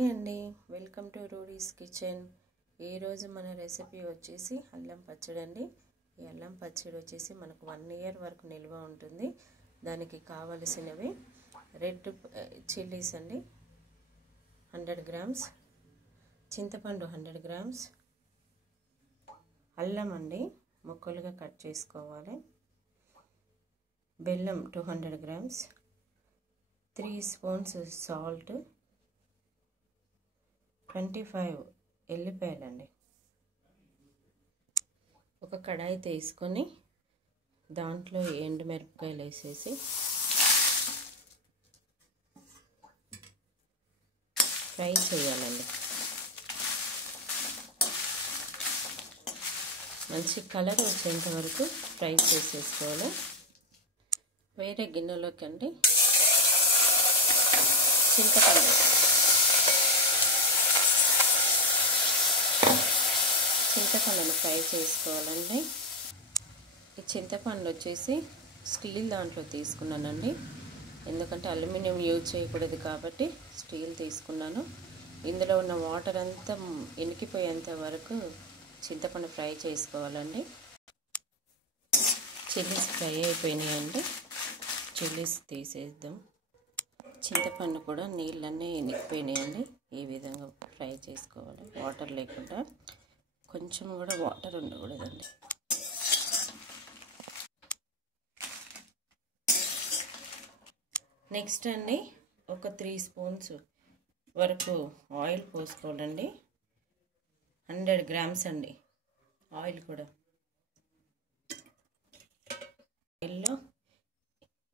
Hi అండి, welcome to రూడీస్ kitchen. ఈరోజు మన రెసిపీ వచ్చేసి అల్లం పచ్చడి అండి. ఈ అల్లం పచ్చడి వచ్చేసి మనకు 1 ఇయర్ వరకు నిల్వ ఉంటుంది. దానికి కావలసినవి రెడ్ చిల్లీస్ అండి 100 గ్రామ్స్, చింతపండు 100 గ్రామ్స్, అల్లం అండి ముక్కలుగా కట్ చేసుకోవాలి, బెల్లం 200 గ్రామ్స్, 3 స్పూన్స్ సాల్ట్, 25 ఎల్లిపాయలండి. ఒక కడాయి తీసుకొని దాంట్లో ఎండుమిరపకాయలు వేసేసి ఫ్రై చేయాలండి. మంచి కలర్ వచ్చేంత వరకు ఫ్రై చేసేసుకోవాలి. వేరే గిన్నెలోకి అండి చింతపండును ఫ్రై చేసుకోవాలండి. ఈ చింతపండు వచ్చేసి స్టీల్ దాంట్లో తీసుకున్నానండి, ఎందుకంటే అల్యూమినియం యూజ్ చేయకూడదు కాబట్టి స్టీల్ తీసుకున్నాను. ఇందులో ఉన్న వాటర్ అంతా ఇనికిపోయేంత వరకు చింతపండు ఫ్రై చేసుకోవాలండి. చిల్లీస్ ఫ్రై అయిపోయినాయండి, చిల్లీస్ తీసేద్దాం. చింతపండు కూడా నీళ్ళన్నీ ఇనికిపోయినాయండి. ఈ విధంగా ఫ్రై చేసుకోవాలి, వాటర్ లేకుండా. కొంచెం కూడా వాటర్ ఉండకూడదండి. నెక్స్ట్ అండి ఒక 3 స్పూన్స్ వరకు ఆయిల్ పోసుకోవాలండి. 100 గ్రామ్స్ అండి ఆయిల్ కూడా.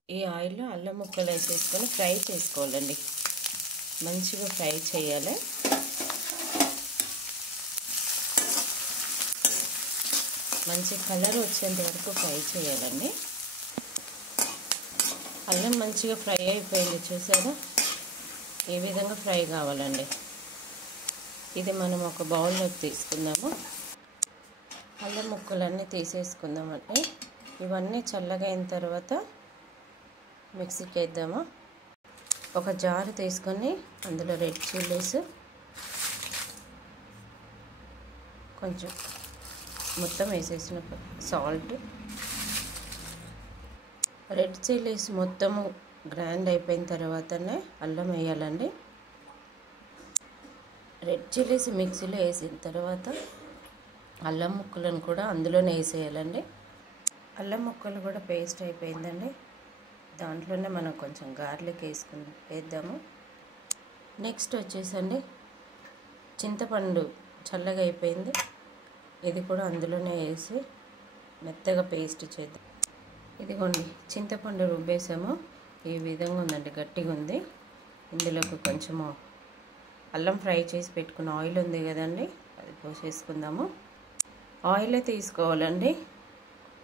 ఈ ఆయిల్లో అల్లం ముక్కలు వేసేసుకొని ఫ్రై చేసుకోవాలండి. మంచిగా ఫ్రై చేయాలి. మంచి కలర్ వచ్చేంత వరకు ఫ్రై చేయాలండి. అల్లం మంచిగా ఫ్రై అయిపోయింది, చూసారా? ఈ విధంగా ఫ్రై కావాలండి. ఇది మనం ఒక బౌల్లోకి తీసుకుందాము. అల్లం ముక్కలన్నీ తీసేసుకుందామండి. ఇవన్నీ చల్లగా అయిన తర్వాత మిక్సీకి వేద్దాము. ఒక జారు తీసుకొని అందులో రెడ్ చిల్లీస్ కొంచెం మొత్తం వేసేసిన సాల్ట్, రెడ్ చిల్లీస్ మొత్తము గ్రైండ్ అయిపోయిన తర్వాతనే అల్లం వేయాలండి. రెడ్ చిల్లీస్ మిక్సీలో వేసిన తర్వాత అల్లం ముక్కలను కూడా అందులోనే వేసేయాలండి. అల్లం ముక్కలు కూడా పేస్ట్ అయిపోయిందండి. దాంట్లోనే మనం కొంచెం గార్లిక్ వేద్దాము. నెక్స్ట్ వచ్చేసండి చింతపండు చల్లగా అయిపోయింది, ఇది కూడా అందులోనే వేసి మెత్తగా పేస్ట్ చేద్దాం. ఇదిగోండి చింతపండు రుబ్బేసాము. ఈ విధంగా ఉందండి, గట్టిగా ఉంది. ఇందులోకి కొంచెము అల్లం ఫ్రై చేసి పెట్టుకున్న ఆయిల్ ఉంది కదండి, అది పోసేసుకుందాము. ఆయిలే తీసుకోవాలండి,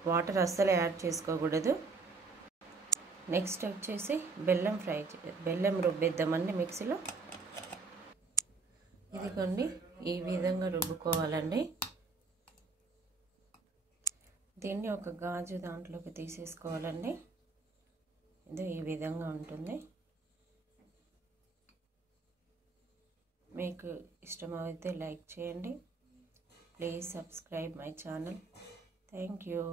వాటర్ అస్సలు యాడ్ చేసుకోకూడదు. నెక్స్ట్ వచ్చేసి బెల్లం రుబ్బేద్దామండి మిక్సీలో. ఇదిగోండి ఈ విధంగా రుబ్బుకోవాలండి. దీన్ని ఒక గాజు దాంట్లోకి తీసేసుకోవాలండి. ఇది ఈ విధంగా ఉంటుంది. మీకు ఇష్టమైతే లైక్ చేయండి. Please subscribe my channel. Thank you.